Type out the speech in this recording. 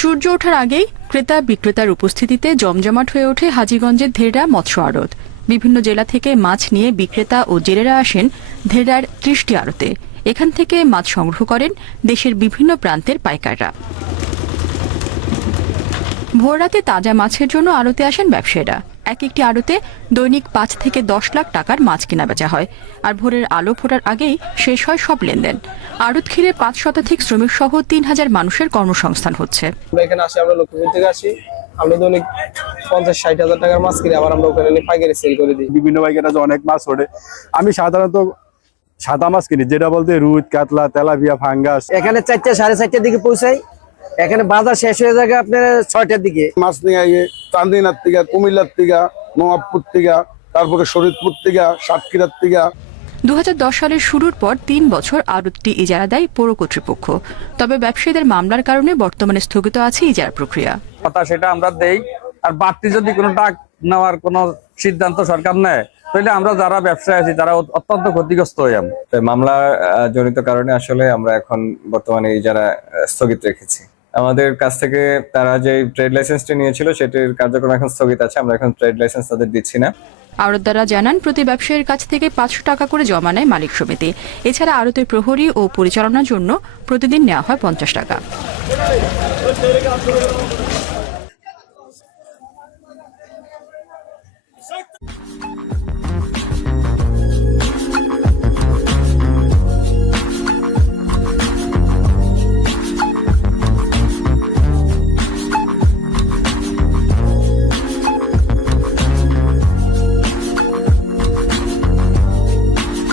সূর্য ওঠার আগেই ক্রেতা বিক্রেতার উপস্থিতিতে জমজমাট হয়ে ওঠে হাজিগঞ্জের ধেরা মৎস্য আড়ত। বিভিন্ন জেলা থেকে মাছ নিয়ে বিক্রেতা ও জেলেরা আসেন ধেরার ত্রিশটি আড়তে। এখান থেকে মাছ সংগ্রহ করেন দেশের বিভিন্ন প্রান্তের পাইকাররা। ভোররাতে তাজা মাছের জন্য আড়তে আসেন ব্যবসায়ীরা। এক একটি আড়তে দৈনিক পাঁচ থেকে দশ লাখ টাকার মাছ কেনা বেচা হয়। আর ভোরের আলো ফোটার আগেই শেষ হয় সব লেনদেন। আড়ত ঘিরে পাঁচ শতাধিক শ্রমিক সহ তিন হাজার মানুষের কর্মসংস্থান হচ্ছে। আমরা এখানে আসি আমরা লক্ষ্মীপুর থেকে আসি। আমরা দৈনিক পঞ্চাশ ষাট হাজার টাকার মাছ কিনে আবার আমরা ওখানে পাইকারি সেল করে দিই। বিভিন্ন বাইকের অনেক মাছ ওঠে। আমি সাধারণত সাদা মাছ কিনি যেটা বলতে রুদ কাতলা তেলাপিয়া ফাঙ্গাস। এখানে চারটে সাড়ে চারটার দিকে পৌঁছাই। এখানে বাজার শেষ হয়ে যাবে আপনার ছয়টার দিকে। মাছ নিয়ে আইয়ে চান্দিনার থেকে কুমিল্লার থেকে নোয়াবপুর থেকে তারপরে শরীরপুর থেকে সাতক্ষীরার থেকে দু সালের শুরুর পর তিন বছর আড়তটি ইজারা দেয় পৌর কর্তৃপক্ষ। তবে ব্যবসায়ীদের মামলার কারণে বর্তমানে স্থগিত আছে ইজারা প্রক্রিয়া। কথা সেটা আমরা দেই আর বাড়তি যদি কোনো ডাক নেওয়ার কোনো সিদ্ধান্ত সরকার নেয় তাহলে আমরা যারা ব্যবসায় আছি তারা অত্যন্ত ক্ষতিগ্রস্ত হই আমরা মামলা আহ, জনিত কারণে আসলে আমরা এখন বর্তমানে ইজারা স্থগিত রেখেছি। আমাদের কাছ থেকে তারা যে ট্রেড লাইসেন্সটি নিয়েছিল, সেটির কার্যক্রম এখন স্থগিত আছে, আমরা এখন ট্রেড লাইসেন্স তাদের দিচ্ছি না। আড়তদাররা জানান, প্রতি ব্যবসায়ীর কাছ থেকে পাঁচশো টাকা করে জমা নেয় মালিক সমিতি। এছাড়া আড়তের প্রহরী ও পরিচালনার জন্য প্রতিদিন নেওয়া হয় পঞ্চাশ টাকা।